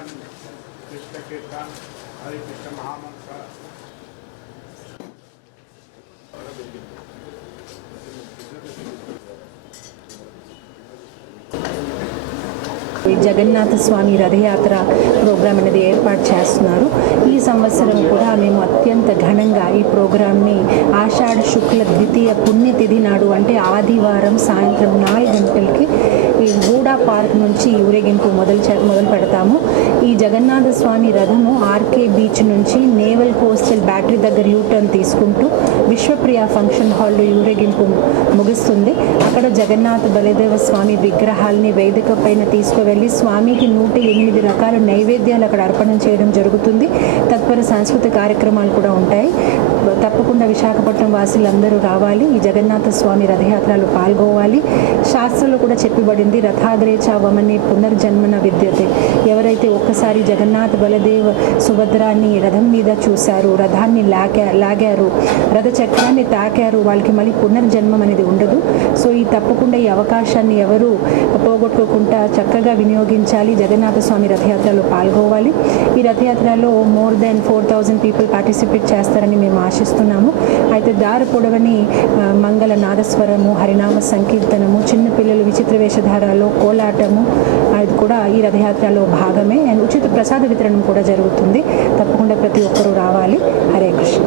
कीर्तन कृष्ण कीर्तन हरे कृष्ण महामंत्र జగన్నాథ స్వామి రథయాత్ర ప్రోగ్రాం అనేది ఏర్పాటు చేస్తున్నారు. ఈ సంవత్సరం కూడా మేము అత్యంత ఘనంగా ఈ ప్రోగ్రాంని ఆషాఢ శుక్ల ద్వితీయ పుణ్యతిథి నాడు అంటే ఆదివారం సాయంత్రం 4 గంటలకి ఈ గూడా పార్క్ నుంచి ఊరేగింపు మొదలు పెడతాము. ఈ జగన్నాథ స్వామి రథము ఆర్కే బీచ్ నుంచి నేవల్ కోస్టల్ బ్యాటరీ దగ్గర యూటర్న్ తీసుకుంటూ విశ్వప్రియ ఫంక్షన్ హాల్లో ఊరేగింపు ముగుస్తుంది. అక్కడ జగన్నాథ బలదేవ స్వామి విగ్రహాల్ని వేదిక పైన తీసుకువెళ్ళి స్వామికి 108 రకాల నైవేద్యాలు అక్కడ అర్పణం చేయడం జరుగుతుంది. తత్పర సాంస్కృతిక కార్యక్రమాలు కూడా ఉంటాయి. తప్పకుండా విశాఖపట్నం వాసులందరూ రావాలి, ఈ జగన్నాథ స్వామి రథయాత్రలో పాల్గొవాలి. శాస్త్రంలో కూడా చెప్పబడింది రథాగ్రేచ వమనే పునర్జన్మన విద్యతే. ఎవరైతే ఒక్కసారి జగన్నాథ బలదేవ్ సుభద్రాన్ని రథం మీద చూశారు, రథాన్ని లాగారు, రథ చక్రాన్ని తాకారు, వాళ్ళకి మళ్ళీ పునర్జన్మం అనేది ఉండదు. సో ఈ తప్పకుండా ఈ అవకాశాన్ని ఎవరు పోగొట్టుకోకుండా చక్కగా వినియోగించాలి. జగన్నాథ స్వామి రథయాత్రలో పాల్గొవాలి. ఈ రథయాత్రలో మోర్ దెన్ 4000 పీపుల్ పార్టిసిపేట్ చేస్తారని మేము ఆశిస్తున్నాము. అయితే దారి పొడవని మంగళ నాదస్వరము, హరినామ సంకీర్తనము, చిన్నపిల్లలు విచిత్ర వేషధారాలు, కోలాటము అది కూడా ఈ రథయాత్రలో భాగమే. అండ్ ఉచిత ప్రసాద వితరణం కూడా జరుగుతుంది. తప్పకుండా ప్రతి ఒక్కరూ రావాలి. హరే కృష్ణ.